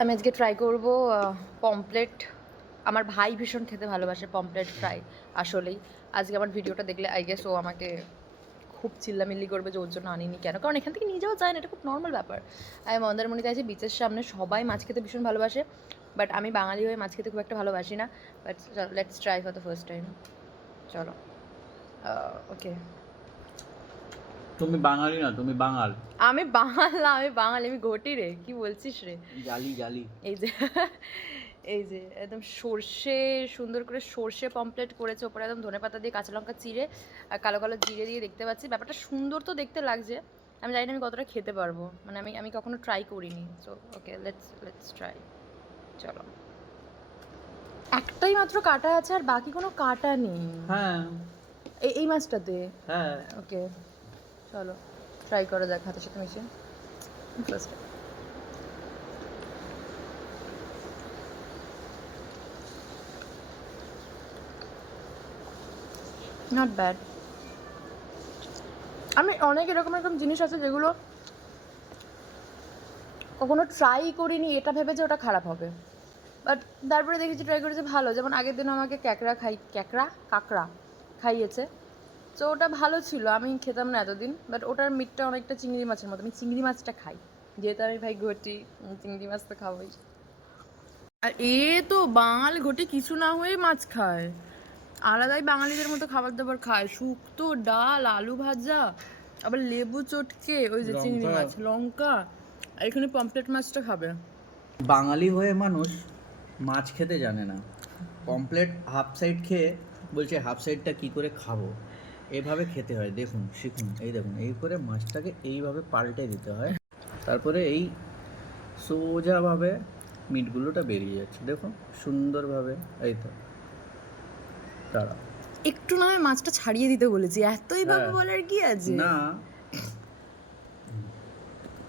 আমি আজকে ট্রাই করব পমপ্লেট। আমার ভাই ভীষণ খেতে ভালোবাসে পমপ্লেট ফ্রাই। আসলেই আজকে আমার ভিডিওটা দেখলে আই গেস ও আমাকে খুব চিল্লামিল্লি করবে যে ওর জন্য আনিনি কেন, কারণ এখান থেকে নিয়ে যাওয়া যায় না, এটা খুব নর্মাল ব্যাপার। আমি মন্দারমণিতে আছি, বিচের সামনে, সবাই মাছ খেতে ভীষণ ভালোবাসে, বাট আমি বাঙালি হয়ে মাছ খেতে খুব একটা ভালোবাসি না। But let's try for the first time. চলো। ওকে। তুমি বাঙালি না, তুমি বাঙাল। আমি বাঙাল না, আমি বাঙালি, আমি ঘটি রে, কি বলছিস রে? জালি জালি। এই যে এই যে একদম সর্ষে, সুন্দর করে সর্ষে পমপ্লেট করেছে, ওপরে একদম ধনেপাতা দিয়ে কাঁচা লঙ্কা চিড়ে আর কালো কালো জিরে দিয়ে দেখতে পাচ্ছি। ব্যাপারটা সুন্দর তো দেখতে লাগছে, আমি জানি না আমি কতটা খেতে পারবো, মানে আমি আমি কখনো ট্রাই করিনি। So okay, let's let's try. চলো। একটাই মাত্র কাটা আছে আর বাকি কোনো কাটা নেই। হ্যাঁ এই মাছটাতে। হ্যাঁ। ওকে, চলো ট্রাই করা যাক হাতের সাথে মিশে ফার্স্ট। Not bad. আমি অনেক এরকম এরকম জিনিস আছে যেগুলো কখনো ট্রাই করিনি, এটা ভেবে যে ওটা খারাপ হবে, বাট তারপরে দেখেছি ট্রাই করেছে ভালো। যেমন আগের দিন আমাকে কাঁকড়া খাইয়েছে, তো ওটা ভালো ছিল, আমি খেতাম না এতদিন, বাট ওটার মিটটা অনেকটা চিংড়ি মাছের মতো, আমি চিংড়ি মাছটা খাই, যেহেতু আমি ভাই ঘটি, চিংড়ি মাছ তো খাবোই। আর তো বাঙাল ঘটি কিছু না হয়ে মাছ খায়, আলাদাই বাঙালিদের মতো খাবার দাবার খায়, শুক্তো, ডাল, আলু ভাজা, আবার লেবু চটকে ওই যে চিংড়ি লঙ্কা। মাছ, লঙ্কা, আর এখানে পমপ্লেট মাছটা খাবে। বাঙালি হয়ে মানুষ মাছ খেতে জানে না, কমপ্লিট হাফ সাইড খেয়ে বলছে হাফ সাইডটা কি করে খাবো। এভাবে খেতে হয়, দেখুন শিখুন, এই দেখুন এই করে মাছটাকে এইভাবে পাল্টে দিতে হয়, তারপরে এই সোজাভাবে মিটগুলোটা বেরিয়ে যাচ্ছে, দেখুন সুন্দরভাবে। এই তো তারা একটু না হয় মাছটা ছাড়িয়ে দিতে বলেছি, এতই ভাবে হ্যাঁ। বলার কি আছে? না,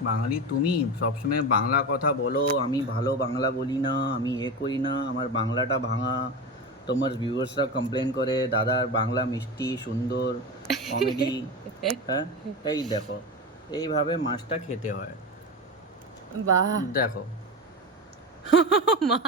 বাঙালি তুমি সবসময় বাংলা কথা বলো, আমি ভালো বাংলা বলি না, আমি করি না, আমার বাংলাটা ভাঙা। তোমার ভিউয়ার্সরা কমপ্লেন করে দাদার বাংলা মিষ্টি সুন্দর কমেডি। হ্যাঁ, এই দেখো এইভাবে মাছটা খেতে হয়, বাহ। দেখো। মা